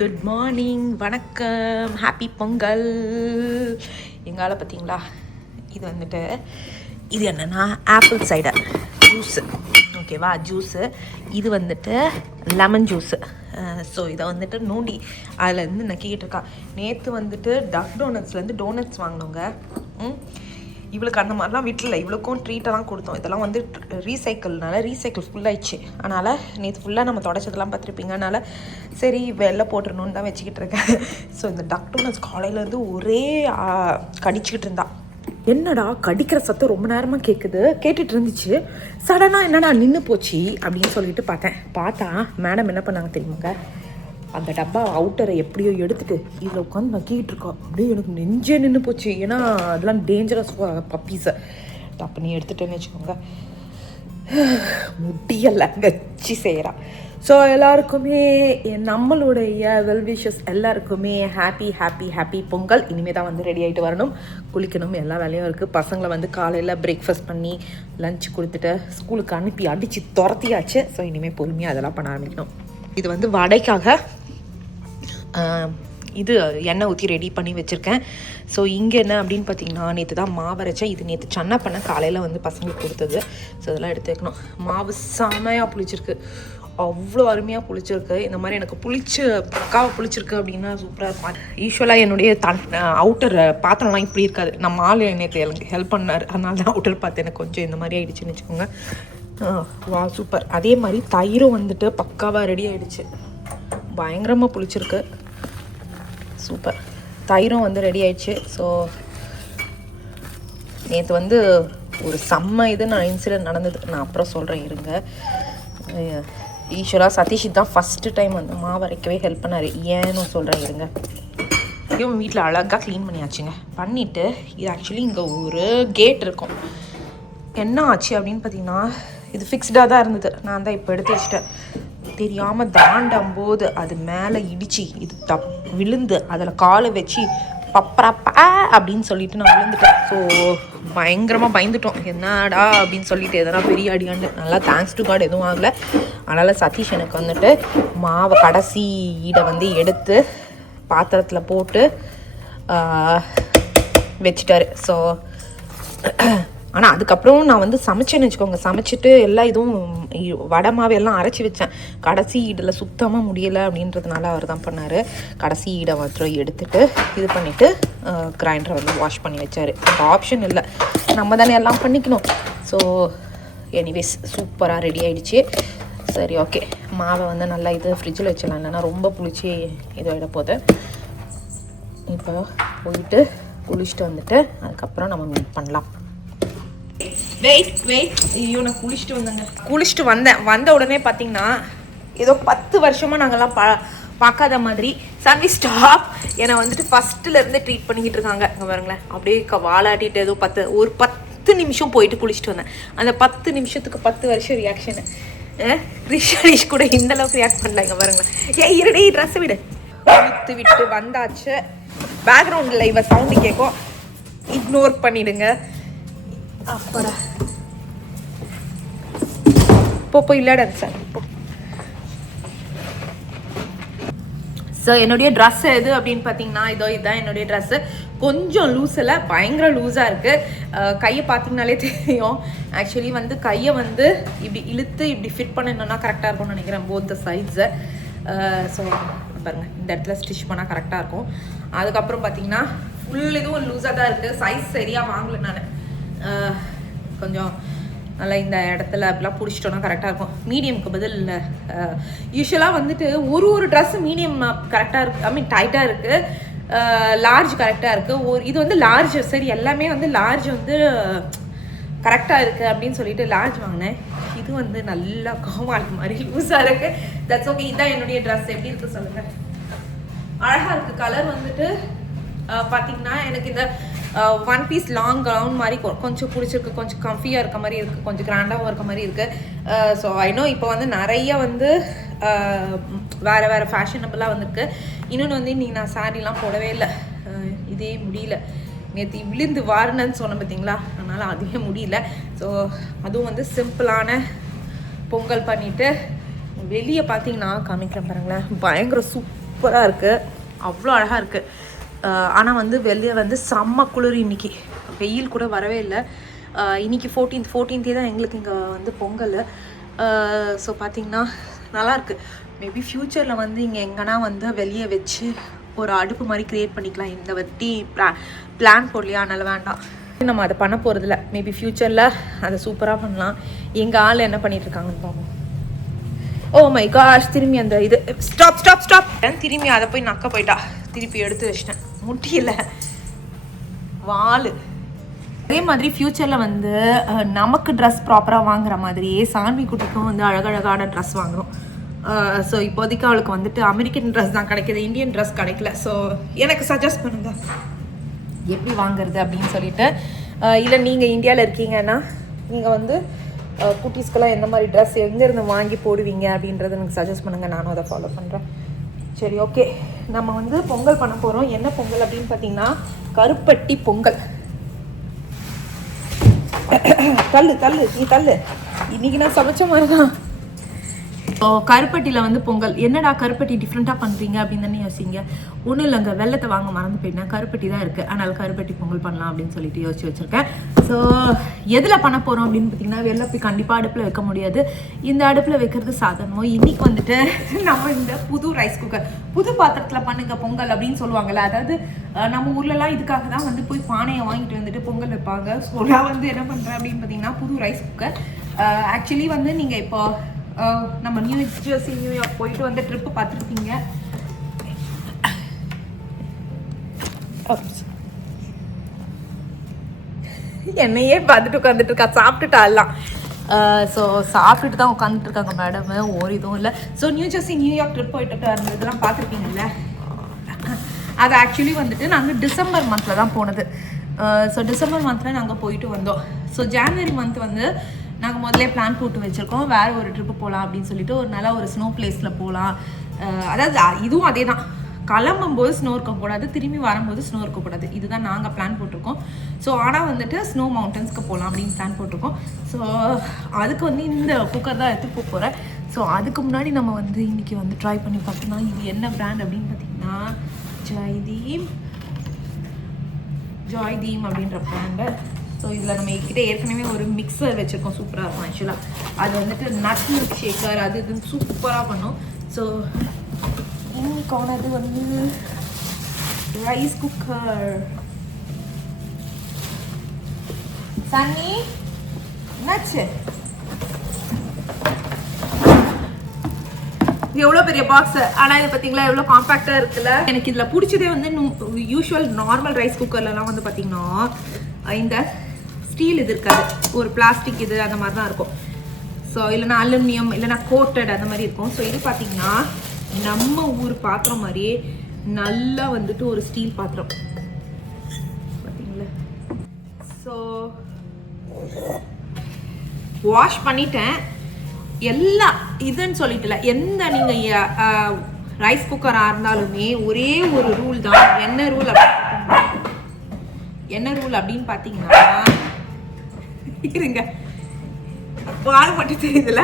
Good morning, வணக்கம், happy Pongal. எங்கால பார்த்தீங்களா, இது வந்துட்டு இது என்னென்னா ஆப்பிள் சைடர் ஜூஸு, ஓகேவா? ஜூஸு இது வந்துட்டு லெமன் ஜூஸு. ஸோ இதை வந்துட்டு நோண்டி அதில் நக்கிக்கிட்டு இருக்கா. நேற்று வந்துட்டு டக் டோனட்ஸ்லேருந்து டோனட்ஸ் வாங்கினோங்க. இவளுக்கு அந்த மாதிரிலாம் விட்டுல, இவளுக்கும் ட்ரீட்டெல்லாம் கொடுத்தோம். இதெல்லாம் வந்து ரீசைக்கிள் ஃபுல்லாகிடுச்சு. அதனால் நேற்று ஃபுல்லாக நம்ம தொடச்சதெல்லாம் பார்த்துருப்பீங்க. அதனால் சரி வெளில போட்டுருணுன்னு தான் வச்சுக்கிட்டு இருக்கேன். ஸோ இந்த டக் டோனட்ஸ் காலையிலேருந்து ஒரே கடிச்சிக்கிட்டு இருந்தா. என்னடா கடிக்கிற சத்தம் ரொம்ப நேரமாக கேட்டுட்டு இருந்துச்சு. சடனாக என்னடா நின்று போச்சு அப்படின்னு சொல்லிட்டு பார்த்தா மேடம் என்ன பண்ணாங்க தெரியுமாங்க, அந்த டப்பா அவுட்டரை எப்படியோ எடுத்துகிட்டு இதில் உட்காந்து நக்கிக்கிட்டு இருக்கோம். அப்படியே எனக்கு நெஞ்சே நின்று போச்சு. ஏன்னா அதெல்லாம் டேஞ்சரஸ் பப்பீஸை அப்போ நீ எடுத்துட்டேன்னு வச்சுக்கோங்க, முடியலை வச்சு செய்கிறா. ஸோ எல்லாருக்குமே நம்மளுடைய வெல்விஷஸ் எல்லாருக்குமே ஹாப்பி பொங்கல். இனிமேல் தான் வந்து ரெடி ஆகிட்டு வரணும், குளிக்கணும், எல்லா வேலையும் இருக்குது. பசங்களை வந்து காலையில் பிரேக்ஃபாஸ்ட் பண்ணி லஞ்ச் கொடுத்துட்டு ஸ்கூலுக்கு அனுப்பி அடித்து துரத்தியாச்சு. ஸோ இனிமேல் பொறுமையாக அதெல்லாம் பண்ண ஆரம்பிக்கணும். இது வந்து வடைக்காக இது எண்ணெய் ஊற்றி ரெடி பண்ணி வச்சுருக்கேன். ஸோ இங்கே என்ன அப்படின்னு பார்த்தீங்கன்னா, நேற்று தான் மாவு அரைச்சேன். இது நேற்று சன்னா பண்ண காலையில் வந்து பசங்களுக்கு கொடுத்தது. ஸோ இதெல்லாம் எடுத்து வைக்கணும். மாவு செமையாக புளிச்சிருக்கு, அவ்வளோ அருமையாக புளிச்சிருக்கு. இந்த மாதிரி எனக்கு பக்காவாக புளிச்சிருக்கு அப்படின்னா சூப்பராக இருக்கும். யூஸ்வலாக என்னுடைய அவுட்டர் பாத்திரம்லாம் இப்படி இருக்காது. நம்ம ஆள் நேற்று எனக்கு ஹெல்ப் பண்ணார், அதனால தான் அவுட்டர் பார்த்து எனக்கு கொஞ்சம் இந்த மாதிரி ஆகிடுச்சுன்னு வச்சுக்கோங்க. வா சூப்பர். அதே மாதிரி தயிரும் வந்துட்டு பக்காவாக ரெடி ஆகிடுச்சு, பயங்கரமாக புளிச்சிருக்கு, சூப்பர். தயிரும் வந்து ரெடி ஆயிடுச்சு. ஸோ நேற்று வந்து ஒரு செம்ம நான் இன்சிடென்ட் நடந்தது, நான் அப்புறம் சொல்கிறேன் இருங்க. ஈஸ்வரா சதீஷ் தான் ஃபஸ்ட்டு டைம் வந்து மாவு அரைக்கவே ஹெல்ப் பண்ணார். ஏன்னு சொல்கிறேன் இருங்க. இவன் வீட்டில் அழகாக க்ளீன் பண்ணியாச்சுங்க. பண்ணிவிட்டு இது ஆக்சுவலி இங்கே ஒரு கேட் இருக்கும். என்ன ஆச்சு அப்படின்னு பார்த்தீங்கன்னா, இது ஃபிக்ஸ்டாக தான் இருந்தது. நான் தான் இப்போ எடுத்து வச்சிட்டேன். தெரியாமல் தாண்டும் போது அது மேலே இடிச்சு இது விழுந்து அதில் காலை வச்சு பப்பரப்பா அப்படின்னு சொல்லிட்டு நான் விழுந்துட்டேன். ஸோ பயங்கரமாக பயந்துட்டோம், என்னடா அப்படின்னு சொல்லிட்டு எதனா பெரிய அடியாண்டு. நல்லா தேங்க்ஸ் டு காட் எதுவும் ஆகலை. அதனால் சதீஷ் எனக்கு வந்துட்டு மாவை கடைசி ஈடை வந்து எடுத்து பாத்திரத்தில் போட்டு வச்சிட்டாரு. ஸோ ஆனால் அதுக்கப்புறம் நான் வந்து சமைச்சேன்னு வச்சுக்கோங்க. சமைச்சிட்டு எல்லா இதுவும் வடை மாவு எல்லாம் அரைச்சி வச்சேன். கடைசி ஈடில் சுத்தமாக முடியலை அப்படின்றதுனால அவர் தான் பண்ணார். கடைசி ஈடை மாத்திரம் எடுத்துகிட்டு இது பண்ணிவிட்டு கிரைண்டரை வந்து வாஷ் பண்ணி வச்சார். அந்த ஆப்ஷன் இல்லை, நம்ம தானே எல்லாம் பண்ணிக்கணும். ஸோ எனிவேஸ் சூப்பராக ரெடி ஆகிடுச்சு. சரி ஓகே, மாவை வந்து நல்லா இது ஃப்ரிட்ஜில் வச்சிடலாம், இல்லைன்னா ரொம்ப புளிச்சு இதாகிட போகுது. இப்போ போயிட்டு குளிச்சுட்டு வந்துட்டு அதுக்கப்புறம் நம்ம மீட் பண்ணலாம். வெயிட் ஐயோ, நான் குளிச்சுட்டு வந்த உடனே பார்த்தீங்கன்னா ஏதோ 10 வருஷமாக நாங்கள்லாம் பார்க்காத மாதிரி சன்வி ஸ்டாப் என்னை வந்துட்டு ஃபஸ்ட்டுலேருந்து ட்ரீட் பண்ணிக்கிட்டு இருக்காங்க. இங்கே பாருங்களேன், அப்படியே வாலாட்டிட்டு ஏதோ 10 நிமிஷம் போயிட்டு குளிச்சுட்டு வந்தேன். அந்த 10 நிமிஷத்துக்கு 10 வருஷம் ரியாக்ஷனு. ரிஷாலிஷ் கூட இந்த அளவுக்கு ரியாக்ட் பண்ணல. இங்கே பாருங்களேன், இருடே ட்ரெஸ்ஸை விட்டு வந்தாச்சு. பேக்ரவுண்டில் இவ சவுண்டு கேட்கும், இக்னோர் பண்ணிடுங்க. அப்படா போய் விளையாடாது சார். ஸோ என்னுடைய ட்ரெஸ் எது அப்படின்னு பார்த்தீங்கன்னா, இதுதான் என்னுடைய ட்ரெஸ்ஸு. கொஞ்சம் லூஸில் பயங்கர லூஸாக இருக்குது. கையை பார்த்தீங்கனாலே தெரியும். ஆக்சுவலி வந்து கையை வந்து இப்படி இழுத்து இப்படி ஃபிட் பண்ணணுன்னா கரெக்டாக இருக்கும்னு நினைக்கிறேன், போத் த சைட்ஸை. ஸோ பாருங்கள், இந்த இடத்துல ஸ்டிச் பண்ணால் கரெக்டாக இருக்கும். அதுக்கப்புறம் பார்த்தீங்கன்னா ஃபுல் இதுவும் லூஸாக தான் இருக்குது. சைஸ் சரியாக வாங்கலை நான். கொஞ்சம் நல்லா இந்த இடத்துல அப்படிலாம் பிடிச்சிட்டோன்னா கரெக்டாக இருக்கும். மீடியமுக்கு பதில் யூஸ்வலாக வந்துட்டு ஒரு ட்ரெஸ்ஸு மீடியம் கரெக்டாக இருக்குது, ஐ மீன் டைட்டாக இருக்குது, லார்ஜ் கரெக்டாக இருக்குது. இது வந்து லார்ஜ், சரி எல்லாமே வந்து லார்ஜ் வந்து கரெக்டாக இருக்குது அப்படின்னு சொல்லிட்டு லார்ஜ் வாங்கினேன். இது வந்து நல்லா கோமாளி மாதிரி லூஸாக இருக்குது. That's okay. இதுதான் என்னுடைய ட்ரெஸ். எப்படி இருக்குது சொல்லுங்கள். அழகாக இருக்குது. கலர் வந்துட்டு பார்த்தீங்கன்னா எனக்கு இந்த 1 பீஸ் லாங் கவுன் மாதிரி கொஞ்சம் பிடிச்சிருக்கு, கொஞ்சம் கம்ஃபியாக இருக்க மாதிரி இருக்குது, கொஞ்சம் கிராண்டாகவும் இருக்க மாதிரி இருக்குது. ஸோ ஐநோ இப்போ வந்து நிறைய வந்து வேறு ஃபேஷனபிளாக வந்துருக்கு. இன்னொன்று வந்து இன்றைக்கி நான் சாரீலாம் போடவே இல்லை, இதே முடியல. நேற்று விழுந்து வாரினன்னு சொன்னேன் பார்த்தீங்களா, அதனால் அதுவே முடியல. ஸோ அதுவும் வந்து சிம்பிளான பொங்கல் பண்ணிவிட்டு வெளியே பார்த்தீங்கன்னா காமிக்கிறேன் பாருங்களேன், பயங்கர சூப்பராக இருக்குது, அவ்வளோ அழகாக இருக்குது. ஆனால் வந்து வெளியே வந்து செம்ம குளிர் இன்றைக்கி, வெயில் கூட வரவே இல்லை. இன்றைக்கி 14th தான் எங்களுக்கு இங்கே வந்து பொங்கல். ஸோ பார்த்திங்கன்னா நல்லாயிருக்கு. மேபி ஃப்யூச்சரில் வந்து இங்கே எங்கன்னா வந்து வெளியே வச்சு ஒரு அடுப்பு மாதிரி க்ரியேட் பண்ணிக்கலாம். இந்த வட்டி பிளான் போடலையா, அதனால் வேண்டாம், நம்ம அதை பண்ண போகிறதில்ல. மேபி ஃப்யூச்சரில் அதை சூப்பராக பண்ணலாம். எங்கள் ஆள் என்ன பண்ணிகிட்ருக்காங்கன்னு பார்ப்போம். ஓ மை காஷ், திரும்பி அந்த இது ஸ்டாப் திரும்பி அதை போய் நக்க போயிட்டா. திருப்பி எடுத்து வச்சிட்டேன், முட்டியில் வால். அதே மாதிரி ஃப்யூச்சரில் வந்து நமக்கு ட்ரெஸ் ப்ராப்பராக வாங்குற மாதிரியே சாமி குட்டிக்கும் வந்து அழகழகான ட்ரெஸ் வாங்குகிறோம். ஸோ இப்போதைக்கு அவளுக்கு வந்துட்டு அமெரிக்கன் ட்ரெஸ் தான் கிடைக்கிது, இந்தியன் ட்ரெஸ் கிடைக்கல. ஸோ எனக்கு சஜஸ்ட் பண்ணுங்க எப்படி வாங்குறது அப்படின்னு சொல்லிட்டு. இல்லை நீங்கள் இந்தியாவில் இருக்கீங்கன்னா நீங்கள் வந்து குட்டீஸ்க்கெல்லாம் எந்த மாதிரி ட்ரெஸ் எங்கேருந்து வாங்கி போடுவீங்க அப்படின்றத எனக்கு சஜஸ்ட் பண்ணுங்கள், நானும் அதை ஃபாலோ பண்ணுறேன். சரி, ஓகே. நம்ம வந்து பொங்கல் பண்ண போகிறோம். என்ன பொங்கல் அப்படின்னு பார்த்தீங்கன்னா கருப்பட்டி பொங்கல். தள்ளு நீ தள்ளு, இன்னைக்கு நான் சமைச்ச மாதிரி தான். ஸோ கருப்பட்டியில் வந்து பொங்கல். என்னடா கருப்பட்டி டிஃப்ரெண்ட்டாக பண்ணுறீங்க அப்படின்னு தானே யோசிங்க. ஒன்றும் இல்லைங்க, வெள்ளத்தை வாங்க மறந்து போயிட்டேன், கருப்பட்டி தான் இருக்குது, அதனால் கருப்பட்டி பொங்கல் பண்ணலாம் அப்படின்னு சொல்லிட்டு யோசிச்சு வச்சுருக்கேன். ஸோ எதில் பண்ண போகிறோம் அப்படின்னு பார்த்தீங்கன்னா, வெள்ளப்பி கண்டிப்பாக அடுப்பில் வைக்க முடியாது. இந்த அடுப்பில் வைக்கிறது சாதாரணமோ. இன்றைக்கி வந்துட்டு நம்ம இந்த புது ரைஸ் குக்கர், புது பாத்திரத்தில் பண்ணுங்க பொங்கல் அப்படின்னு சொல்லுவாங்கள்ல. அதாவது நம்ம ஊர்லலாம் இதுக்காக தான் வந்து போய் பானையை வாங்கிட்டு வந்துட்டு பொங்கல் வைப்பாங்க. ஸோ நான் வந்து என்ன பண்ணுறேன் அப்படின்னு பார்த்தீங்கன்னா, புது ரைஸ் குக்கர். ஆக்சுவலி வந்து நீங்கள் இப்போ நம்ம நியூயார்க் போயிட்டு வந்து ட்ரிப்பு பார்த்துருப்பீங்க. என்னையே பார்த்துட்டு உட்காந்துட்டு இருக்கா, சாப்பிட்டுட்டா எல்லாம். ஸோ சாப்பிட்டுட்டு தான் உட்காந்துட்டு இருக்காங்க மேடம், ஒரு இதுவும் இல்லை. ஸோ நியூயார்க் ட்ரிப் போயிட்டு இருந்ததுலாம் பார்த்துருப்பீங்கல்ல. அது ஆக்சுவலி வந்துட்டு நாங்கள் டிசம்பர் மந்தில் தான் போனது. ஸோ டிசம்பர் மந்தில் நாங்கள் போயிட்டு வந்தோம். ஸோ ஜான்வரி மந்த் வந்து நாங்கள் முதல்ல பிளான் போட்டு வச்சுருக்கோம், வேறு ஒரு ட்ரிப்பு போகலாம் அப்படின்னு சொல்லிட்டு. ஒரு நல்ல ஒரு ஸ்னோ பிளேஸில் போகலாம். அதாவது இதுவும் அதே தான், கிளம்பும்போது ஸ்னோ இருக்கக்கூடாது, திரும்பி வரும்போது ஸ்னோ இருக்கக்கூடாது. இதுதான் நாங்கள் பிளான் போட்டிருக்கோம். ஸோ ஆனால் வந்துட்டு ஸ்னோ மவுண்டன்ஸ்க்கு போகலாம் அப்படின்னு பிளான் போட்டிருக்கோம். ஸோ அதுக்கு வந்து இந்த குக்கர் தான் எடுத்து போகிறேன். ஸோ அதுக்கு முன்னாடி நம்ம வந்து இன்றைக்கி வந்து ட்ரை பண்ணி பார்த்தோம்னா, இது என்ன பிராண்ட் அப்படின்னு பார்த்தீங்கன்னா ஜாய்தீம் அப்படின்ற பிராண்டு. ஸோ இதில் நம்ம கிட்டே ஏற்கனவே ஒரு மிக்சர் வச்சுருக்கோம், சூப்பராக இருக்கும் ஆக்சுவலாக. அது வந்துட்டு நட் மில்க் ஷேக்கர் அது இதுன்னு சூப்பராக பண்ணும். ஸோ இன்னைக்கானது வந்து ரைஸ் குக்கர். சன்னி என்னாச்சு? எவ்வளோ பெரிய பாக்ஸ், ஆனால் இது பார்த்தீங்களா எவ்வளோ காம்பேக்டாக இருக்குல்ல. எனக்கு இதில் பிடிச்சதே வந்து யூஸ்வல் நார்மல் ரைஸ் குக்கர்லலாம் வந்து பார்த்தீங்கன்னா இந்த ஸ்டீல் இது இருக்காது, ஒரு பிளாஸ்டிக் இது அந்த மாதிரி தான் இருக்கும். ஸோ இல்லைனா அலுமினியம் இல்லைனா கோட்டட் அந்த மாதிரி இருக்கும். ஸோ இது பார்த்தீங்கன்னா நம்ம ஊர் பாத்திரம் மாதிரியே நல்லா வந்துட்டு ஒரு ஸ்டீல் பாத்திரம் பார்த்தீங்களா. ஸோ வாஷ் பண்ணிட்டேன் எல்லாம் இதுன்னு சொல்லிட்டுல. எந்த நீங்கள் ரைஸ் குக்கராக இருந்தாலுமே ஒரே ஒரு ரூல் தான். என்ன ரூல் அப்படின்னு பார்த்தீங்கன்னா, இருங்க பால் மட்டும் தெரியுதுல.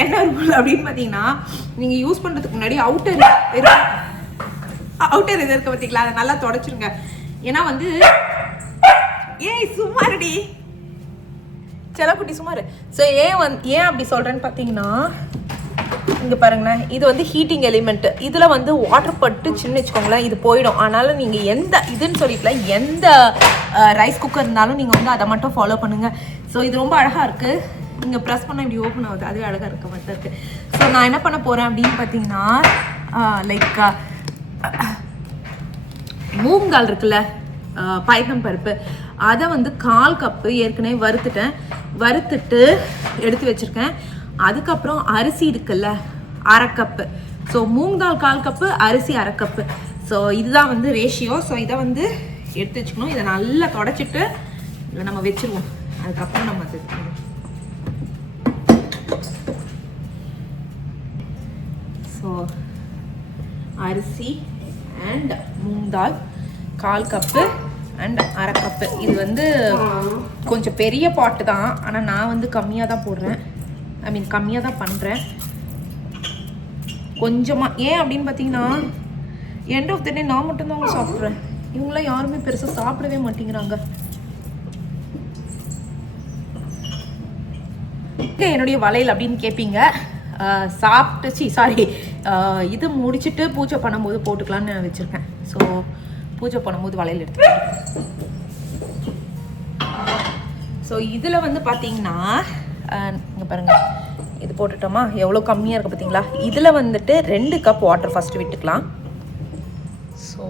என்ன ரூல் அப்படின்னு பார்த்தீங்கன்னா, நீங்கள் யூஸ் பண்ணுறதுக்கு முன்னாடி அவுட்டர் இது இருக்க பார்த்தீங்களா, அதை நல்லா தொடச்சிருங்க. ஏன்னா வந்து சும்மாருடி செல்லக்குட்டி சுமார். ஸோ ஏன் அப்படி சொல்கிறேன்னு பார்த்தீங்கன்னா, இங்கே பாருங்களேன், இது வந்து ஹீட்டிங் எலிமெண்ட்டு. இதில் வந்து வாட்டர் பட்டு சின்ன வச்சுக்கோங்களேன், இது போயிடும். அதனால் நீங்கள் எந்த இதுன்னு சொல்லிக்கல, எந்த ரைஸ் குக்கர் இருந்தாலும் நீங்கள் வந்து அதை மட்டும் ஃபாலோ பண்ணுங்கள். ஸோ இது ரொம்ப அழகாக இருக்குது. இங்கே ப்ரெஸ் பண்ணால் இப்படி ஓப்பன் ஆகுது, அதுவே அழகாக இருக்க மாதிரி தான் இருக்குது. ஸோ நான் என்ன பண்ண போகிறேன் அப்படின்னு பார்த்தீங்கன்னா, லைக் மூங்கால் இருக்குல்ல, பயத்தம் பருப்பு, அதை வந்து 1/4 கப்பு ஏற்கனவே வறுத்துட்டு எடுத்து வச்சுருக்கேன். அதுக்கப்புறம் அரிசி இருக்குல்ல 1/2 கப்பு. ஸோ மூங் தால் 1/4 கப்பு, அரிசி 1/2 கப்பு. ஸோ இதுதான் வந்து ரேஷியோ. ஸோ இதை வந்து எடுத்து வச்சுக்கணும். இதை நல்லா தொடச்சிட்டு இல்லை நம்ம வச்சுருவோம். அதுக்கப்புறம் நம்ம அது ஸோ அரிசி and moong dal 1/4 cup and 1/2 cup. இது வந்து கொஞ்சம் பெரிய பாட்டு தான், ஆனால் நான் வந்து கம்மியாக தான் போடுறேன். கம்மியாக தான் பண்ணுறேன் கொஞ்சமாக. ஏன் அப்படின்னு பார்த்தீங்கன்னா, எண்ட் ஆஃப் த டே நான் மட்டும்தான் அவங்க சாப்பிட்றேன். இவங்களாம் யாருமே பெருசாக சாப்பிடவே மாட்டேங்கிறாங்க. என்னுடைய வளையல் அப்படின்னு கேட்பீங்க. இது முடிச்சுட்டு பூஜை பண்ணும்போது போட்டுக்கலான்னு வச்சுருக்கேன். ஸோ பூஜை பண்ணும்போது வளையல் எடுத்துக்கிட்டேன். ஸோ இதில் வந்து பார்த்தீங்கன்னா இங்கே பாருங்கள், இது போட்டுட்டோமா, எவ்வளோ கம்மியாக இருக்குது பார்த்தீங்களா. இதில் வந்துட்டு 2 கப் வாட்டர் ஃபஸ்ட்டு விட்டுக்கலாம். So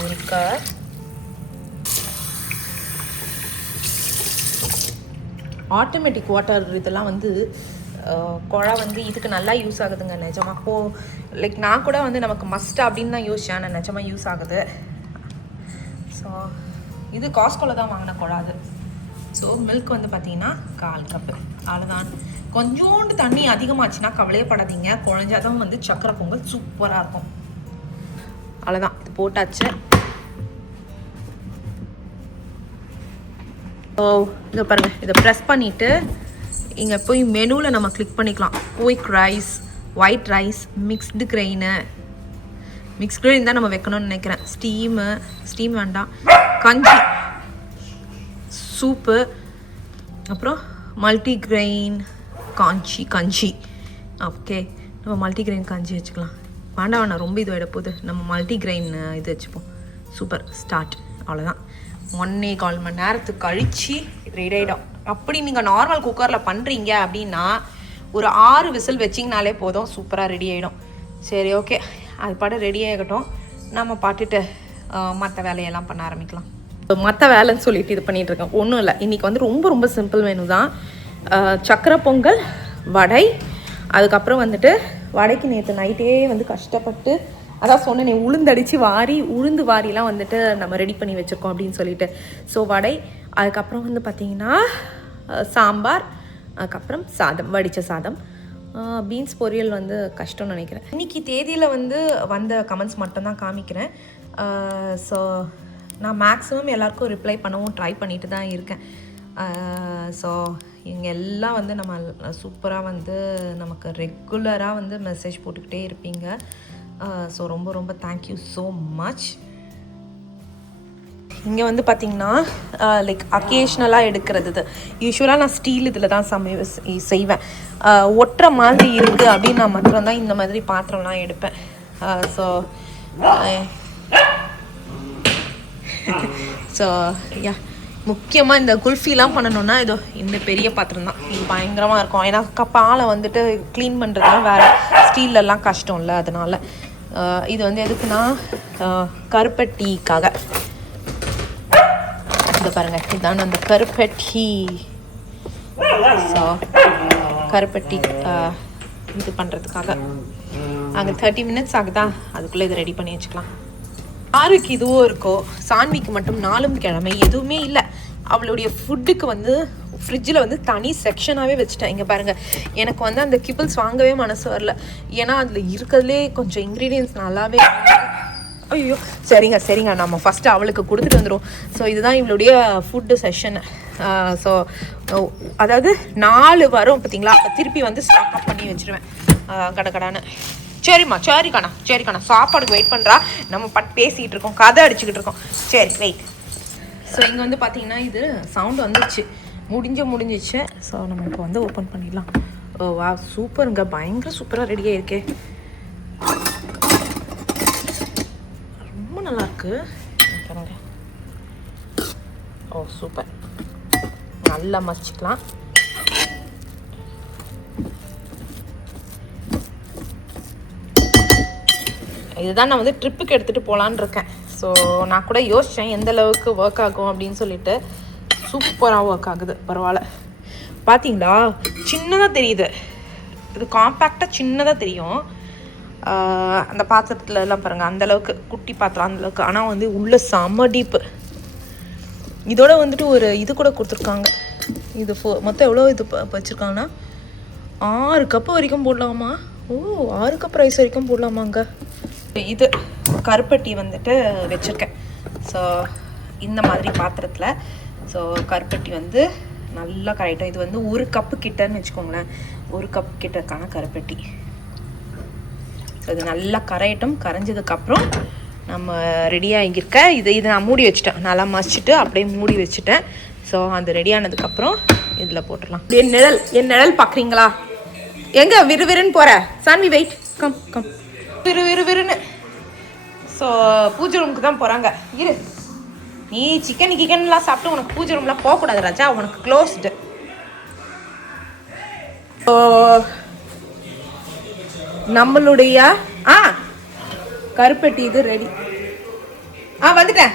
1 cup automatic water. இதெல்லாம் வந்து குழா வந்து இதுக்கு நல்லா யூஸ் ஆகுதுங்க நிஜமாக. லைக் நான் கூட வந்து நமக்கு மஸ்ட் அப்படின்னு தான் யோசிச்சேன், ஆனால் நிஜமாக யூஸ் ஆகுது. ஸோ இது காஸ்கோவில் தான் வாங்கின குழா அது. ஸோ மில்க் வந்து பார்த்தீங்கன்னா 1/4 கப்பு, அவ்வளோதான். கொஞ்சோண்டு தண்ணி அதிகமாச்சுன்னா கவலையப்படாதீங்க, குழஞ்சாதான் வந்து சக்கரை பொங்கல் சூப்பராக இருக்கும். அவ்வளோதான், இது போட்டாச்சு. ஸோ இதை பாருங்கள், இதை ப்ரெஸ் பண்ணிவிட்டு இங்கே போய் மெனுவில் நம்ம கிளிக் பண்ணிக்கலாம். Quick rice, white rice, mixed grain. Mixed grain தான் நம்ம வைக்கணும்னு நினைக்கிறேன். ஸ்டீம் வேண்டாம். கஞ்சி, சூப்பு, அப்புறம் மல்டிக்ரெயின் கஞ்சி. ஓகே, நம்ம மல்டிக்ரெயின் கஞ்சி வச்சுக்கலாம். வேண்டாம் ரொம்ப இது விட போகுது. நம்ம மல்டிக்ரெயின் இது வச்சுப்போம். Super, start. அவ்வளோதான். 1.25 மணி நேரத்துக்கு கழித்து ரெடி ஆகிடும். அப்படி நீங்கள் நார்மல் குக்கரில் பண்ணுறீங்க அப்படின்னா ஒரு 6 விசில் வச்சிங்கனாலே போதும், சூப்பராக ரெடி ஆகிடும். சரி, ஓகே, அது பாட்டு ரெடி ஆகட்டும். நம்ம பாட்டுட்டு மற்ற வேலையெல்லாம் பண்ண ஆரம்பிக்கலாம். மற்ற வேலைன்னு சொல்லிட்டு இது பண்ணிகிட்ருக்கேன். ஒன்றும் இல்லை, இன்றைக்கி வந்து ரொம்ப சிம்பிள் மெனு தான். சக்கரை பொங்கல், வடை. அதுக்கப்புறம் வந்துட்டு வடைக்கு நேற்று நைட்டே வந்து கஷ்டப்பட்டு, அதான் சொன்னேனே, உளுந்து வாரிலாம் வந்துட்டு நம்ம ரெடி பண்ணி வச்சுருக்கோம் அப்படின்னு சொல்லிட்டு. ஸோ வடை, அதுக்கப்புறம் வந்து பார்த்திங்கன்னா சாம்பார், அதுக்கப்புறம் சாதம், வடித்த சாதம். பீன்ஸ் பொரியல் வந்து கஷ்டம்னு நினைக்கிறேன். இன்றைக்கி தேதியில் வந்து வந்த கமெண்ட்ஸ் மட்டும்தான் காமிக்கிறேன். ஸோ நான் மேக்ஸிமம் எல்லாருக்கும் ரிப்ளை பண்ணவும் ட்ரை பண்ணிட்டு தான் இருக்கேன். ஸோ இவங்க எல்லாம் வந்து நம்ம சூப்பராக வந்து நமக்கு ரெகுலராக வந்து மெசேஜ் போட்டுக்கிட்டே இருப்பீங்க. ஸோ ரொம்ப தேங்க்யூ ஸோ மச். இங்கே வந்து பார்த்திங்கன்னா லைக் அக்கேஷ்னலாக எடுக்கிறது இது. யூஸ்வலாக நான் ஸ்டீல் இதில் தான் செய்வேன். ஒட்டுற மாதிரி இருக்குது அப்படின்னு நான் மாத்திரம்தான் இந்த மாதிரி பாத்திரம்லாம் எடுப்பேன். ஸோ யா, முக்கியமாக இந்த குல்ஃபிலாம் பண்ணணுன்னா இதோ இந்த பெரிய பாத்திரம் தான். இது பயங்கரமாக இருக்கும். ஏன்னா பாலை வந்துட்டு க்ளீன் பண்ணுறதுலாம் வேறு, ஸ்டீல்லலாம் கஷ்டம் இல்லை. அதனால் இது வந்து எதுக்குன்னா கருப்பட்டிக்காக. இதை பாருங்கள், இதுதான் அந்த கருப்பட்டி. ஸோ கருப்பட்டி இது பண்ணுறதுக்காக அங்கே 30 மினிட்ஸ் ஆகுதா, அதுக்குள்ளே இதை ரெடி பண்ணி வச்சுக்கலாம். யாருக்கு இதுவும் இருக்கோ, சான்விக்கு மட்டும் 4 கிழமை எதுவுமே இல்லை. அவளுடைய ஃபுட்டுக்கு வந்து ஃப்ரிட்ஜில் வந்து தனி செக்ஷனாகவே வச்சுட்டேன். இங்கே பாருங்கள், எனக்கு வந்து அந்த கிபிள்ஸ் வாங்கவே மனசு வரல. ஏன்னா அதில் இருக்கிறதுலே கொஞ்சம் இன்க்ரீடியன்ஸ் நல்லாவே. ஐயோ, சரிங்க, நம்ம ஃபஸ்ட்டு அவளுக்கு கொடுத்துட்டு வந்துடும். ஸோ இதுதான் இவளுடைய ஃபுட்டு செஷன். ஸோ அதாவது 4 வரும் பார்த்தீங்களா, அப்போ திருப்பி வந்து ஸ்டாக் அப் பண்ணி வச்சுருவேன் கடகடான்னு. சரிக்கண்ணா, சாப்பாடுக்கு வெயிட் பண்ணுறா. நம்ம பேசிக்கிட்டு இருக்கோம், கதை அடிச்சுக்கிட்டு இருக்கோம். சரி, வெயிட். ஸோ இங்கே வந்து பார்த்தீங்கன்னா இது சவுண்டு வந்துடுச்சு, முடிஞ்சிச்சு. ஸோ நம்ம இப்போ வந்து ஓப்பன் பண்ணிடலாம். ஓ வா, சூப்பருங்க, பயங்கர சூப்பராக ரெடியாக இருக்கே, ரொம்ப நல்லாயிருக்கு. பாருங்க, ஓ சூப்பர், நல்லா மசிச்சுக்கலாம். இதுதான் நான் வந்து ட்ரிப்புக்கு எடுத்துகிட்டு போகலான்னு இருக்கேன். ஸோ நான் கூட யோசித்தேன் எந்த அளவுக்கு ஒர்க் ஆகும் அப்படின்னு சொல்லிட்டு. சூப்பராக ஒர்க் ஆகுது, பரவாயில்ல. பார்த்தீங்களா, சின்னதாக தெரியுது, இது காம்பேக்டாக சின்னதாக தெரியும். அந்த பாத்திரத்துல எல்லாம் பாருங்கள், அந்தளவுக்கு குட்டி பாத்திரம் அந்தளவுக்கு. ஆனால் வந்து உள்ள செம்ம டீப்பு. இதோட வந்துட்டு ஒரு இது கூட கொடுத்துருக்காங்க. இது மொத்தம் எவ்வளோ இது வச்சுருக்காங்கன்னா 6 கப்பு வரைக்கும் போடலாமா? ஓ, 6 கப் ரைஸ் வரைக்கும் போடலாமாங்க. இது கருப்பட்டி வந்துட்டு வச்சுருக்கேன். ஸோ இந்த மாதிரி பாத்திரத்தில். ஸோ கருப்பட்டி வந்து நல்லா கரெக்டாக, இது வந்து 1 கப்பு கிட்டன்னு வச்சுக்கோங்களேன், 1 கப் கிட்டக்கான கருப்பட்டி. ஸோ இது நல்லா கரையட்டும். கரைஞ்சதுக்கப்புறம் நம்ம ரெடியாகிருக்க இது நான் மூடி வச்சுட்டேன். நல்லா மசிச்சுட்டு அப்படியே மூடி வச்சுட்டேன். ஸோ அந்த ரெடியானதுக்கப்புறம் இதில் போட்டுடலாம். என் நிழல் பார்க்குறீங்களா? எங்கே விறுவிறுன்னு போகிற சான்வி? Wait, come come. விறுவிறுன்னு. ஸோ பூஜை ரூமுக்கு தான் போகிறாங்க. இரு, நீ சிக்கன்லாம் சாப்பிட்டு உனக்கு பூஜை ரூம்லாம் போகக்கூடாது ராஜா, உனக்கு க்ளோஸ்டு. ஸோ நம்மளுடைய கருப்பட்டி இது ரெடி. வந்துட்டேன்.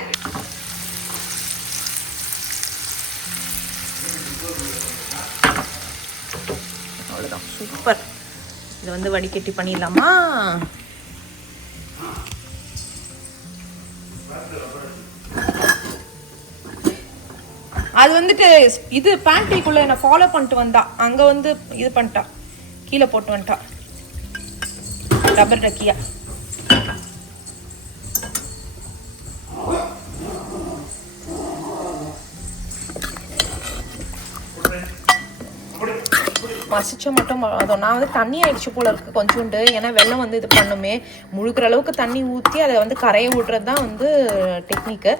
அவ்வளோதான், சூப்பர். இது வந்து வடிகட்டி பண்ணிடலாமா? அது வந்துட்டு இது பேண்ட்ரிக்குள்ள என்ன ஃபாலோ பண்ணிட்டு வந்தா, அங்கே வந்து இது பண்ணிட்டா, கீழே போட்டு வந்துட்டா ரப்பர் டக்கியா. மசிச்ச மட்டும் அதோ நான் வந்து தண்ணி ஆயிடுச்சு போல இருக்குது கொஞ்சோண்டு. ஏன்னா வெள்ளம் வந்து இது பண்ணுமே, முழுக்கிற அளவுக்கு தண்ணி ஊற்றி அதை வந்து கரையை விடுறது தான் வந்து டெக்னிக்கு.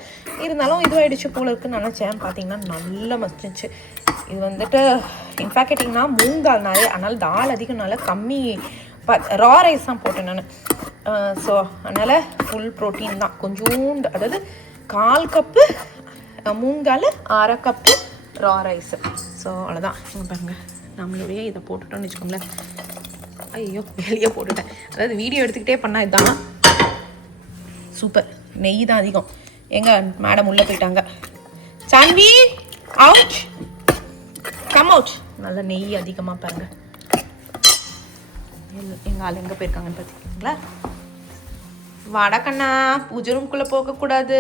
இருந்தாலும் இதுவாகிடுச்சு போல இருக்குன்னு நினச்சேன். பார்த்தீங்கன்னா நல்லா மசிச்சு. இது வந்துட்டு இன்ஃபேக்ட் கேட்டிங்கன்னா மூங்கால் நிறைய, அதனால் தால் அதிகம்னால கம்மி ரா ரைஸ் தான் போட்டேன் நான். ஸோ அதனால் ஃபுல் ப்ரோட்டீன் தான். கொஞ்சோண்டு, அதாவது 1/4 கப்பு மூங்கால், 1/2 கப்பு ரா ரைஸு. ஸோ அவ்வளோதான். இங்கே பாருங்கள், நம்மளுடைய இதை போட்டுட்டோன்னு வச்சுக்கோங்களேன். ஐயோ வெளியே போட்டுட்டேன். அதாவது வீடியோ எடுத்துக்கிட்டே பண்ணால் இதுதான் சூப்பர். நெய் தான் அதிகம். எங்க மேடம் உள்ளே போயிட்டாங்க. Saanvi out, come out. நல்ல நெய் அதிகமாக பாருங்க. எங்கள் ஆள் எங்கே போயிருக்காங்கன்னு பார்த்துக்கிங்களா? வடக்கண்ணா, பூஜை ரூம்குள்ளே போகக்கூடாது,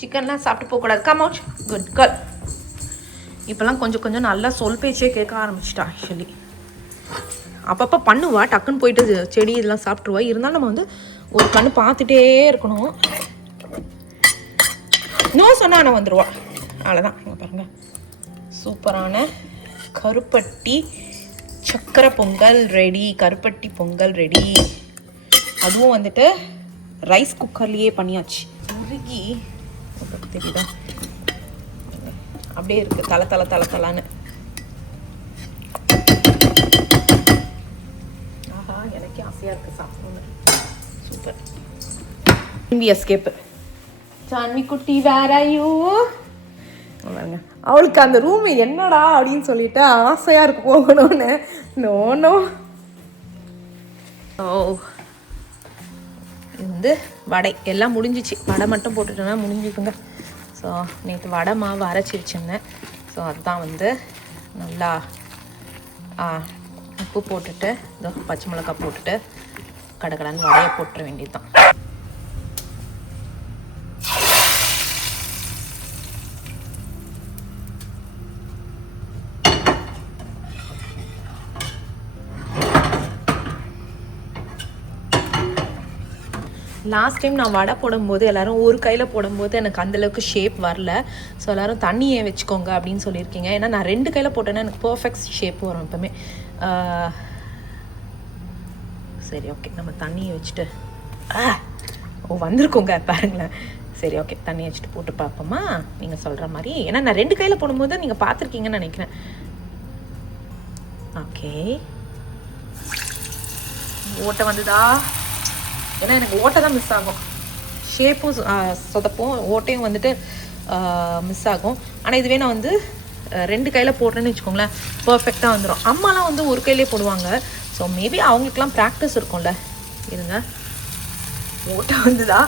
சிக்கன்லாம் சாப்பிட்டு போகக்கூடாது. Come out, good girl. இப்போல்லாம் கொஞ்சம் கொஞ்சம் நல்லா சொல் பேச்சே கேட்க ஆரம்பிச்சிட்டா. ஆக்சுவலி அப்பப்போ பண்ணுவா, டக்குன்னு போயிட்டு செடி இதெல்லாம் சாப்பிட்ருவா. இருந்தாலும் நம்ம வந்து ஒரு கண்ணு பார்த்துட்டே இருக்கணும். நோ சொன்னா நான் வந்துடுவா. அவ்வளோதான். இங்கே பாருங்கள், சூப்பரான கருப்பட்டி சக்கரை பொங்கல் ரெடி. கருப்பட்டி பொங்கல் ரெடி. அதுவும் வந்துட்டு ரைஸ் குக்கர்லேயே பண்ணியாச்சு. உருகி தெரியுதா, அப்படியே இருக்குது தலை. ஆஹா, எனக்கே ஆசையாக இருக்குது சாப்பிடணும்னு. சூப்பர். திரும்பி எஸ்கேப்பு. சான்வி குட்டி வேறையோ பாருங்க. அவளுக்கு அந்த ரூம் என்னடா அப்படின்னு சொல்லிட்டு ஆசையாக இருக்கு போகணும்னு. நோ இது வந்து வடை எல்லாம் முடிஞ்சிச்சு. வடை மட்டும் போட்டுட்டோன்னா முடிஞ்சுக்குங்க. ஸோ நேற்று வடை மாவு அரைச்சி வச்சுருந்தேன். ஸோ அதுதான் வந்து நல்லா உப்பு போட்டுட்டு இதோ பச்சை மிளகாய் போட்டுட்டு கடகடன்னு வடையை போட்டுற வேண்டியது தான். லாஸ்ட் டைம் நான் வடை போடும்போது எல்லோரும் ஒரு கையில் போடும்போது எனக்கு அந்தளவுக்கு ஷேப் வரல. ஸோ எல்லோரும் தண்ணியை வச்சுக்கோங்க அப்படின்னு சொல்லியிருக்கீங்க. ஏன்னா நான் 2 கையில் போட்டேன்னா எனக்கு பர்ஃபெக்ட் ஷேப் வரும் எப்பவுமே. சரி ஓகே, நம்ம தண்ணியை வச்சுட்டு வந்திருக்கோங்க பாருங்களேன். சரி ஓகே, தண்ணியை வச்சுட்டு போட்டு பார்ப்போமா நீங்கள் சொல்கிற மாதிரி. ஏன்னா நான் 2 கையில் போடும்போது நீங்கள் பார்த்துருக்கீங்கன்னு நினைக்கிறேன். ஓகே, ஓட்டை வந்துதா? ஏன்னா எனக்கு ஓட்டை தான் மிஸ் ஆகும். ஷேப்பும் சொதப்பும், ஓட்டையும் வந்துட்டு மிஸ் ஆகும். ஆனால் இதுவே நான் வந்து 2 கையில் போடுறேன்னு வச்சுக்கோங்களேன், பர்ஃபெக்டாக வந்துடும். அம்மாலாம் வந்து ஒரு கையிலே போடுவாங்க. ஸோ மேபி அவங்களுக்குலாம் ப்ராக்டிஸ் இருக்கும்ல. இருங்க, ஓட்டை வந்துதா?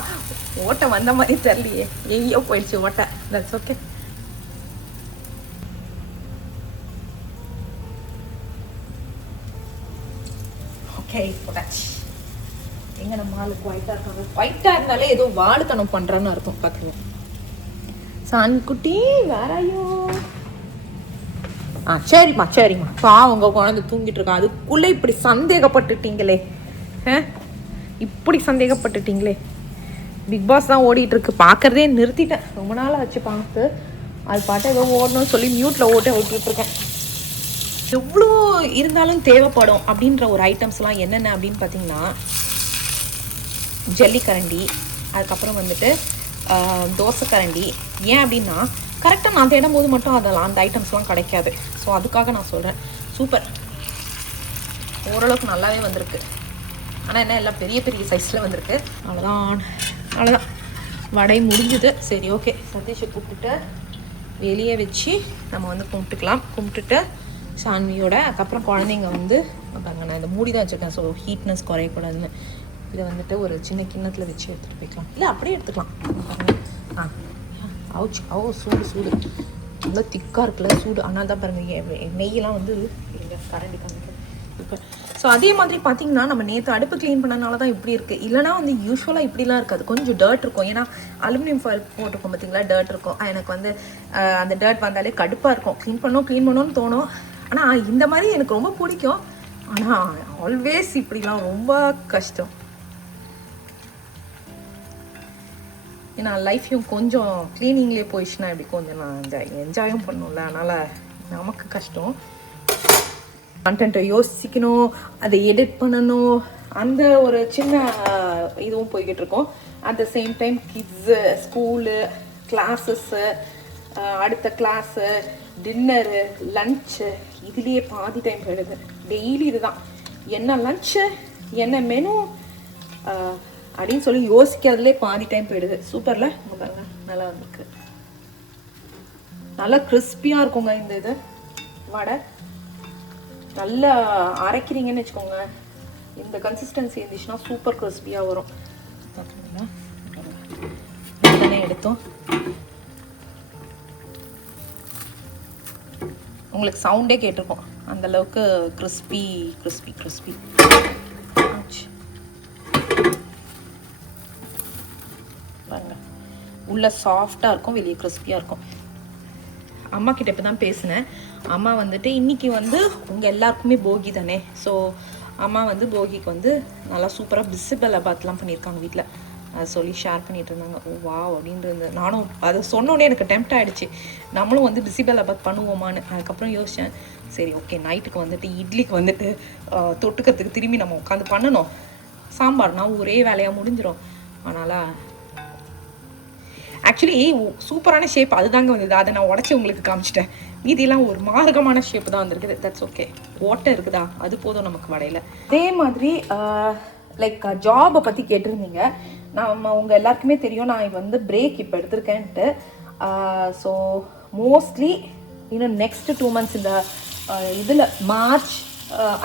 ஓட்டை வந்த மாதிரி தெரியலையே, எங்கேயோ போயிடுச்சு ஓட்டை. That's okay. ஓகே போட்டாச்சு. எங்க நம்ம ஆளுக்கு ஒயிட்டாக இருக்காங்க. ஒயிட்டாக இருந்தாலே ஏதோ வாழுத்தனம் பண்ணுறேன்னு அர்த்தம். பார்த்துருவோம். சான்குட்டி வேறையோ? சரிம்மா. அவங்க குழந்தை தூங்கிட்டு இருக்கா. அதுக்குள்ளே இப்படி சந்தேகப்பட்டுட்டீங்களே. பிக் பாஸ் தான் ஓடிட்டு இருக்கு. பார்க்கறதே நிறுத்திட்டேன். ரொம்ப நாளாக வச்சு பார்த்து அது பாட்டை ஏதோ ஓடணும்னு சொல்லி மியூட்டில் ஓட்டே விட்டுருக்கேன். எவ்வளோ இருந்தாலும் தேவைப்படும் அப்படின்ற ஒரு ஐட்டம்ஸ்லாம் என்னென்ன அப்படின்னு பார்த்தீங்கன்னா, ஜல்லிக்கரண்டி, அதுக்கப்புறம் வந்துட்டு தோசைக்கரண்டி. ஏன் அப்படின்னா கரெக்டாக நான் தேடும் போது மட்டும் அதெல்லாம் அந்த ஐட்டம்ஸ்லாம் கிடைக்காது. ஸோ அதுக்காக நான் சொல்கிறேன். சூப்பர், ஓரளவுக்கு நல்லாவே வந்திருக்கு. ஆனால் என்ன எல்லாம் பெரிய பெரிய சைஸில் வந்திருக்கு. அவ்வளோதான் வடை முடிஞ்சுது. சரி, ஓகே. சதீஷை கூப்பிட்டுட்டு வெளியே வச்சு நம்ம வந்து கும்பிட்டுட்டு சான்வியோட. அதுக்கப்புறம் குழந்தைங்க வந்து பாருங்க, நான் இதை மூடி தான் வச்சுருக்கேன். ஸோ ஹீட்னஸ் குறையக்கூடாதுன்னு இதை வந்துட்டு ஒரு சின்ன கிண்ணத்தில் வச்சு எடுத்துகிட்டு போய்க்கலாம். இல்லை அப்படியே எடுத்துக்கலாம். சூடு நல்லா திக்காக இருக்குல்ல சூடு. ஆனால் தான் பாருங்கள், நெய்யெல்லாம் வந்து கரண்டி இப்போ. ஸோ அதே மாதிரி பார்த்தீங்கன்னா, நம்ம நேற்று அடுப்பு க்ளீன் பண்ணனால தான் இப்படி இருக்குது. இல்லைனா வந்து யூஸ்வலாக இப்படிலாம் இருக்காது. கொஞ்சம் டர்ட் இருக்கும். ஏன்னா அலுமினியம் ஃபாயில் போட்டிருக்கோம் பார்த்தீங்களா, டர்ட் இருக்கும். எனக்கு வந்து அந்த டர்ட் வந்தாலே கடுப்பாக இருக்கும். க்ளீன் பண்ணணும்னு தோணும். ஆனால் இந்த மாதிரி எனக்கு ரொம்ப பிடிக்கும். ஆனால் ஆல்வேஸ் இப்படிலாம் ரொம்ப கஷ்டம். ஏன்னா லைஃப்பையும் கொஞ்சம் க்ளீனிங்லேயே போயிடுச்சுன்னா இப்படி கொஞ்சம் நான் என்ஜாயும் பண்ணணும்ல. அதனால் நமக்கு கஷ்டம். கண்டென்ட்டை யோசிக்கணும், அதை எடிட் பண்ணணும், அந்த ஒரு சின்ன இதுவும் போய்கிட்டு இருக்கோம். At the same time kids, school, classes, அடுத்த கிளாஸு, டின்னரு, லன்ச்சு, இதுலேயே பாதி டைம் போயிடுது. டெய்லி இதுதான், என்ன லன்ச்சு, என்ன மெனு அப்படின்னு சொல்லி யோசிக்கிறதுலே பாதி டைம் போயிடுது. சூப்பரில் இங்கே பாருங்க, நல்லா வந்துருக்கு. நல்லா கிறிஸ்பியாக இருக்குங்க இந்த இது வடை. நல்லா அரைக்கிறீங்கன்னு வச்சுக்கோங்க, இந்த கன்சிஸ்டன்சி இருந்துச்சுன்னா சூப்பர் கிறிஸ்பியாக வரும். தானே எடுத்தோம். உங்களுக்கு சவுண்டே கேட்டிருக்கோம், அந்தளவுக்கு கிறிஸ்பி. பாருங்க, உள்ள சாஃப்டாக இருக்கும், வெளியே கிறிஸ்பியாக இருக்கும். அம்மா கிட்ட இப்போ தான் பேசினேன். அம்மா வந்துட்டு இன்றைக்கி வந்து உங்கள் எல்லாருக்குமே போகி தானே. ஸோ அம்மா வந்து போகிக்கு வந்து நல்லா சூப்பராக பிசிபெல்லாபாத்லாம் பண்ணியிருக்காங்க வீட்டில். அதை சொல்லி ஷேர் பண்ணிகிட்டு இருந்தாங்க. ஓ வா அப்படின்றது. நானும் அதை சொன்னோடனே எனக்கு டெம்ப்ட் ஆகிடுச்சு, நம்மளும் வந்து பிசிபெல்லாபாத் பண்ணுவோமான்னு. அதுக்கப்புறம் யோசித்தேன், சரி ஓகே, நைட்டுக்கு வந்துட்டு இட்லிக்கு வந்துட்டு தொட்டுக்கிறதுக்கு திரும்பி நம்ம உட்காந்து பண்ணணும். சாம்பார்னா ஒரே வேலையாக முடிஞ்சிடும். அதனால் ஆக்சுவலி சூப்பரான ஷேப் அதுதாங்க வந்தது. அதை நான் உடச்சி உங்களுக்கு காமிச்சிட்டேன். மீதியெல்லாம் ஒரு மார்க்கமான ஷேப் தான் வந்திருக்குது. That's okay. ஓட்டை இருக்குதா, அது போதும் நமக்கு வடையில். அதே மாதிரி லைக் ஜாபை பற்றி கேட்டிருந்தீங்க. நம்ம உங்கள் எல்லாருக்குமே தெரியும், நான் வந்து பிரேக் இப்போ எடுத்திருக்கேன்ட்டு. ஸோ மோஸ்ட்லி இன்னும் நெக்ஸ்ட் 2 months இந்த இதில் மார்ச்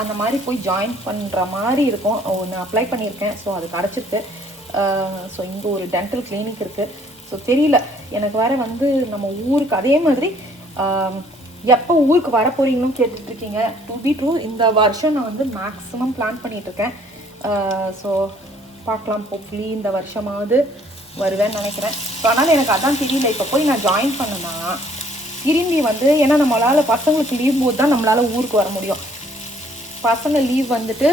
அந்த மாதிரி போய் ஜாயின் பண்ணுற மாதிரி இருக்கும். ஒன்று அப்ளை பண்ணியிருக்கேன். ஸோ அது கிடச்சிருக்கு. ஸோ இங்கே ஒரு டென்டல் கிளினிக் இருக்குது. ஸோ தெரியல, எனக்கு வேறு வந்து நம்ம ஊருக்கு அதே மாதிரி எப்போ ஊருக்கு வர போகிறீங்களும் கேட்டுட்ருக்கீங்க. டு பி ட்ரூ, இந்த வருஷம் நான் வந்து மேக்ஸிமம் பிளான் பண்ணிகிட்ருக்கேன். ஸோ பார்க்கலாம், ஹோப்ஃபுல்லி இந்த வருஷமாவது வருவேன்னு நினைக்கிறேன். ஸோ அதனால் எனக்கு அதான் தெரியல, இப்போ போய் நான் ஜாயின் பண்ணேன்னா திரும்பி வந்து, ஏன்னா நம்மளால் பசங்களுக்கு லீவ் போது தான் நம்மளால் ஊருக்கு வர முடியும். பசங்க லீவ் வந்துட்டு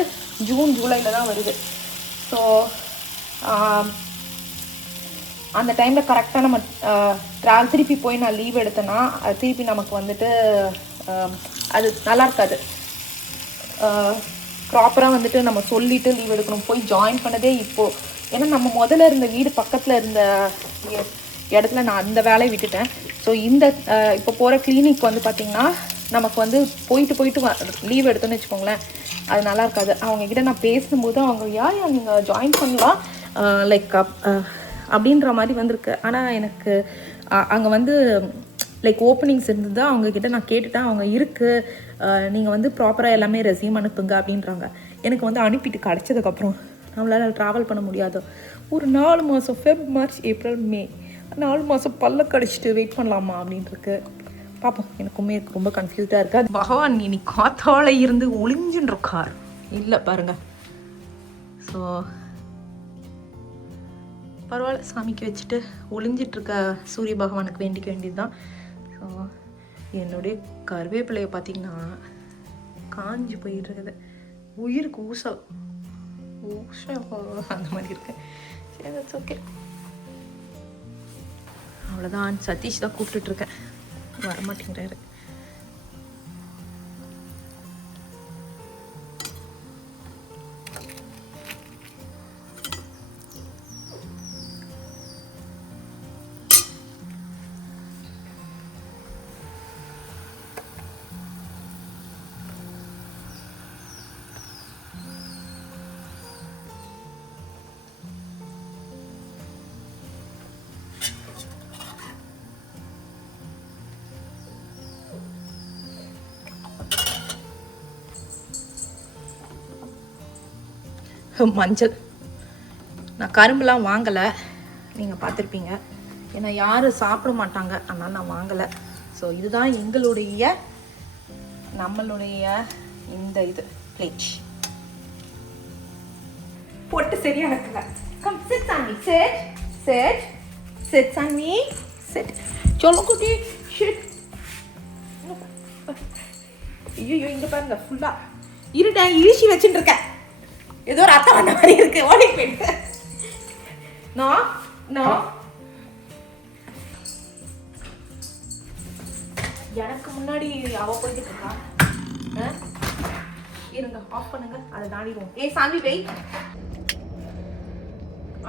ஜூன் ஜூலையில் தான் வருது. ஸோ அந்த டைமில் கரெக்டாக நம்ம திருப்பி போய் நான் லீவ் எடுத்தேன்னா அது திருப்பி நமக்கு வந்துட்டு அது நல்லா இருக்காது. ப்ராப்பராக வந்துட்டு நம்ம சொல்லிவிட்டு லீவ் எடுக்கணும். போய் ஜாயின் பண்ணதே இப்போது, ஏன்னா நம்ம முதல்ல இருந்த வீடு பக்கத்தில் இருந்த இடத்துல நான் அந்த வேலையை விட்டுட்டேன். ஸோ இந்த இப்போ போகிற கிளினிக் வந்து பார்த்திங்கன்னா நமக்கு வந்து போயிட்டு லீவ் எடுத்தோன்னு வச்சுக்கோங்களேன், அது நல்லா இருக்காது. அவங்கக்கிட்ட நான் பேசும்போது அவங்க யார் நீங்கள் ஜாயின் பண்ணலாம் லைக் அப்படின்ற மாதிரி வந்திருக்கு. ஆனால் எனக்கு அங்கே வந்து லைக் ஓப்பனிங்ஸ் இருந்தது. அவங்கக்கிட்ட நான் கேட்டுட்டேன், அவங்க இருக்குது, நீங்கள் வந்து ப்ராப்பராக எல்லாமே ரெஸ்யூம் அனுப்புங்க அப்படின்றாங்க. எனக்கு வந்து அனுப்பிட்டு கிடச்சதுக்கப்புறம் நம்மளால் ட்ராவல் பண்ண முடியாது. ஒரு 4 மாதம் ஃபெப், மார்ச், ஏப்ரல், மே 4 மாதம் பல்ல கடிச்சிட்டு வெயிட் பண்ணலாமா அப்படின்ட்டுருக்கு. பார்ப்போம். எனக்குமே ரொம்ப கன்ஃபியூஸாக இருக்குது. பகவான் நீ காத்தால இருந்து ஒளிஞ்சுன்னு இருக்கார் இல்லை பாருங்கள். ஸோ பரவாயில்ல, சாமிக்கு வச்சுட்டு ஒளிஞ்சிட்ருக்க சூரிய பகவானுக்கு வேண்டிக்க வேண்டியது தான். ஸோ என்னுடைய கருவேப்பிலையை பார்த்திங்கன்னா காஞ்சி போயிட்டுருக்குது. உயிருக்கு ஊசல் அந்த மாதிரி இருக்கு. சரி, தட்ஸ் ஓகே. அவ்வளோதான். சதீஷ் தான் கூப்பிட்டுட்ருக்கேன், வரமாட்டேங்கிறாரு. மஞ்சள். நான் கரும்புலாம் வாங்கலை, நீங்கள் பார்த்துருப்பீங்க. ஏன்னா யாரும் சாப்பிட மாட்டாங்க, அதனால் நான் வாங்கலை. ஸோ இதுதான் நம்மளுடைய இந்த இது பிளேட். போட்டு சரியா இருக்குல்ல? கம் சிட் சாமி, சிட் சாமி, சிட். சொல்ல குட்டி ஷிட். ஐயோ இங்க பாருங்க ஃபுல்லா இருடா இழிச்சி வச்சுட்டு இருக்க. ஏதோ ஒரு அத்தை வந்த மாதிரி இருக்கு. ஓடி போயிட்டு நோ எனக்கு முன்னாடி அவ போயிட்டு இருக்கா. இருங்க ஆஃப் பண்ணுங்க, அதை தாண்டிடுவோம். ஏய் சாமி வெய்.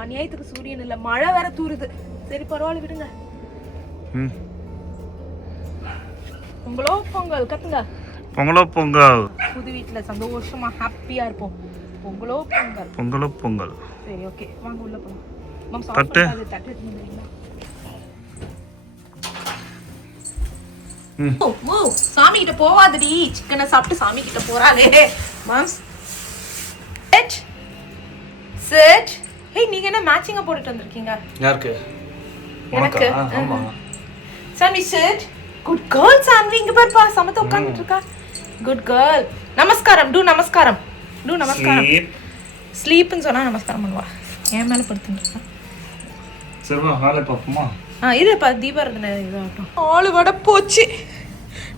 அநியாயத்துக்கு சூரியன் இல்ல, மழை வேற தூருது. சரி பரவாயில்ல விடுங்க. பொங்கலோ பொங்கல் கத்துங்க. பொங்கலோ பொங்கல். புது வீட்டுல சந்தோஷமா ஹாப்பியா இருப்போம். பொங்கலோ பொங்கல். பொங்கலோ பொங்கல். சரி ஓகே வாங்க உள்ள போலாம். மாம் தட்டு எடுத்து வந்துறீங்களா? சாமி கிட்ட போவாதடி. சிக்கனை சாப்பிட்டு சாமி கிட்ட போறாளே. Moms set. ஹே நீங்க என்ன மேட்சிங்கா போட்டுட்டு வந்திருக்கீங்க? யாருக்கு? எனக்கு. ஆமா. சாமி செட். குட் கேர்ள் சாமி. இங்க பாருப்பா சமத்த உட்கார்ந்துட்டு இருக்கா. Good girl. நமஸ்காரம். டு நமஸ்காரம். ஸ்லீப்னு சொன்னா நமஸ்காரம் பண்ணுவா. ஏன் மேல படுத்துட்டு இருக்கா. சரிவா ஹாலே பாப்போமா? இதுப்பா தீபாரதனை இதாகட்டும். ஆளு வடை போச்சு.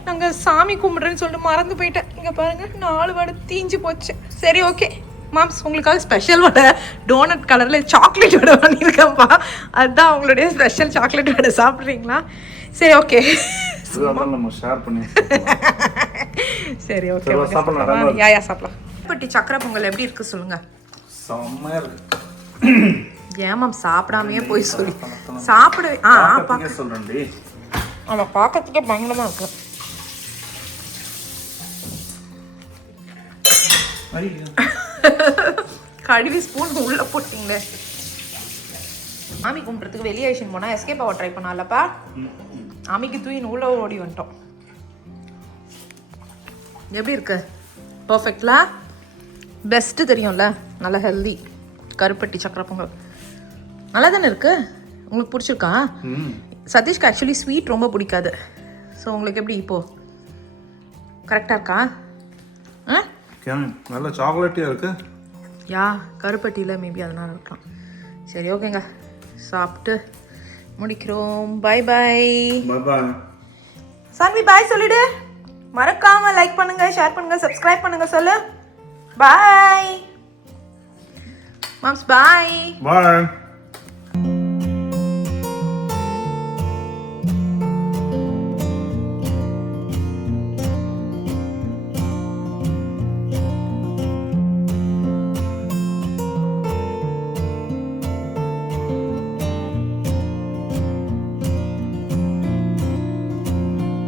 நாங்கள் சாமி கும்பிட்றேன்னு சொல்லிட்டு மறந்து போயிட்டேன். இங்கே பாருங்க 4 வடை தீஞ்சு போச்சு. சரி ஓகே மாம்ஸ், உங்களுக்காக ஸ்பெஷல் வடை டோனட் கலரில் சாக்லேட் வடை பண்ணியிருக்கேன்ப்பா. அதுதான் உங்களுடைய ஸ்பெஷல் சாக்லேட் வடை. சாப்பிட்றீங்களா? சரி ஓகே நம்ம ஷேர் பண்ணி. சரி ஓகே சாப்பிடலாம். யா சாப்பிடலாம். பட்டி சக்கரை பொங்கல் எப்படி இருக்கு சொல்லுங்க. செம்மையா இருக்கு. ஏமாம் சாப்பிடாமையே போய் சொல்லி சாப்பிட சொல்றேன்டி. ஆமா பார்க்கறதுக்கே பயங்கரமா இருக்கு. கழுவி ஸ்பூன் உள்ள போட்டீங்களே. ஆமி கும்பிட்றதுக்கு வெளியே ஆயிஷன் போனா எஸ்கேப் ஆக ட்ரை பண்ணாலப்பா. ஆமிக்கு தூயின் உள்ள ஓடி வந்துட்டோம். எப்படி இருக்கு? பர்ஃபெக்ட்ல பெஸ்ட்டு தெரியும்ல. நல்லா ஹெல்தி கருப்பட்டி சக்கரை பொங்கல் நல்லா தானே இருக்கு. உங்களுக்கு பிடிச்சிருக்கா? சதீஷ்க்கு ஆக்சுவலி ஸ்வீட் ரொம்ப பிடிக்காது. ஸோ உங்களுக்கு எப்படி இப்போ கரெக்டாக இருக்கா? நல்ல சாக்லேட்டியாக இருக்கு. யா கருப்பட்டியில் மேபி அதனால இருக்கலாம். சரி ஓகேங்க சாப்பிட்டு முடிக்கிறோம். By by. சான்வி பாய் சொல்லிடு. மறக்காம லைக் பண்ணுங்க, ஷேர் பண்ணுங்க, சப்ஸ்கிரைப் பண்ணுங்க. சொல்லு பாய் மாம்ஸ். பாய்.